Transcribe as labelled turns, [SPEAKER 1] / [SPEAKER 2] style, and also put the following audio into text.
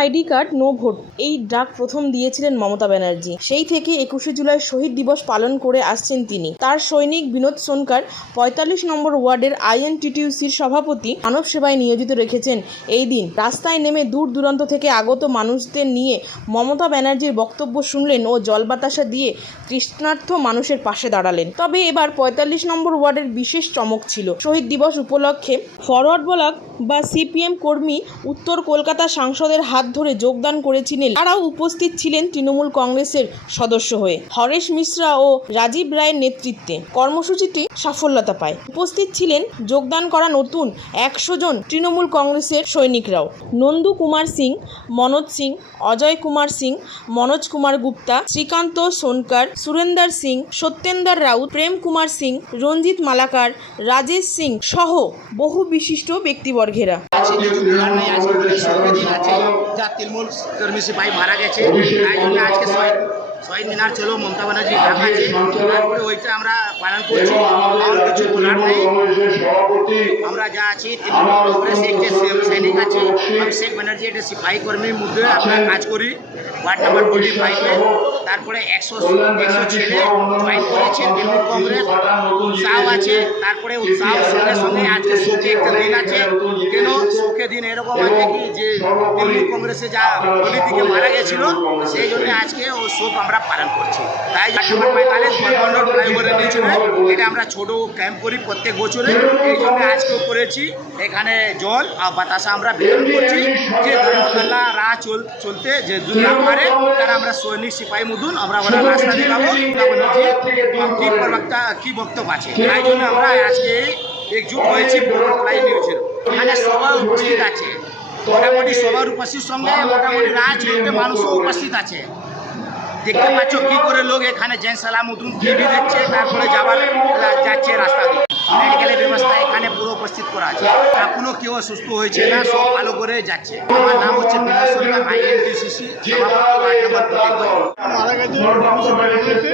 [SPEAKER 1] ID card, no vote. এই ডাক প্রথম দিয়েছিলেন মমতা ব্যানার্জি। সেই থেকে একুশে জুলাই শহীদ দিবস পালন করে আসছেন তিনি। তার সৈনিক বিনোদ সোনকার পঁয়তাল্লিশ নম্বর ওয়ার্ডের আইএনটিটিউসির সভাপতি মানব সেবায় নিয়োজিত রেখেছেন এই দিন। রাস্তায় নেমে দূর দূরান্ত থেকে আগত মানুষদের নিয়ে মমতা ব্যানার্জির বক্তব্য শুনলেন ও জল বাতাসা দিয়ে তৃষ্ণার্থ মানুষের পাশে দাঁড়ালেন। তবে এবার পঁয়তাল্লিশ নম্বর ওয়ার্ডের বিশেষ চমক ছিল। শহীদ দিবস উপলক্ষে ফরওয়ার্ড ব্লক বা সিপিএম কর্মী উত্তর কলকাতা সাংসদের হাত ধরে যোগদান করেছিলেন তারাও উপস্থিত ছিলেন তৃণমূল কংগ্রেসের সদস্য হয়ে। হরেশ মিশ্রা ও রাজীব রায়ের নেতৃত্বে কর্মসূচিটি সাফল্যতা পায়। উপস্থিত ছিলেন যোগদান করা নতুন একশো জন তৃণমূল কংগ্রেসের সৈনিকরাও। নন্দু কুমার সিং মনোজ সিং অজয় কুমার সিং মনোজ কুমার গুপ্তা শ্রীকান্ত সোনকার সুরেন্দার সিং সত্যেন্দ্র রাউত প্রেম কুমার সিং রঞ্জিত মালাকার রাজেশ সিং সহ বহু বিশিষ্ট ব্যক্তিবর্গেরা।
[SPEAKER 2] আছে কিছু বলার নেই আজকে উনিশশো দিন আছে যা তৃণমূল শহীদ মিনার ছিল মমতা ব্যানার্জি ডাক তারপরে ওইটা আমরা পালন করছি। আর কিছু বলার নেই। আমরা যা আছি কংগ্রেস একটি সৈনিক আছে অভিষেক ব্যানার্জি একটা সিপাহী কর্মীর মধ্যে আমরা কাজ করি। ওয়ার্ড নাম্বার ফোর্টি ফাইভে তারপরে একশো একশো ছেলে জয়েন করেছে তৃণমূল কংগ্রেস। উৎসাহ আছে। তারপরে উৎসাহ সঙ্গে সঙ্গে আজকে শোকে একটা দিন আছে কেন শোকে দিন এরকম আছে কি যে তৃণমূল কংগ্রেসে যা পলিটিকে মারা গেছিল সেই জন্য আজকে ও শোক আমরা পালন করছি। তাই পঁয়তাল্লিশ বন্ধন ফ্লাইওভারের এটা আমরা ছোট ক্যাম্প করি প্রত্যেক বছরে। এই জন্য আজকেও করেছি, এখানে জল আর বাতাসা আমরা বিতরণ করছি। যে ধর্মতলা রাহ চল চলতে যে দুর্গা পারে তারা আমরা সৈনিক সিপাহী মধুন আমরা ওরা রাস্তা দেখাবো কি প্রবক্তা কি বক্তব্য আছে? তাই জন্য আমরা আজকে একজুট হয়েছি নিউজের। এখানে সবাই উপস্থিত আছে। মোটামুটি সবার উপস্থিত সঙ্গে মোটামুটি রাজনীতিতে মানুষও উপস্থিত আছে। দেখতে পাচ্ছ কি করে লোক এখানে জেন সালাম মতন টিভি দেখছে তারপরে যাবার যাচ্ছে রাস্তা দিয়ে। মেডিকেলের ব্যবস্থা এখানে পুরো উপস্থিত করা আছে। এখনও কেউ অসুস্থ হয়েছে না সব ভালো করে যাচ্ছে। আমার নাম হচ্ছে বিনোদ সরকার আইএনটিসিসি
[SPEAKER 3] মারা গেছে।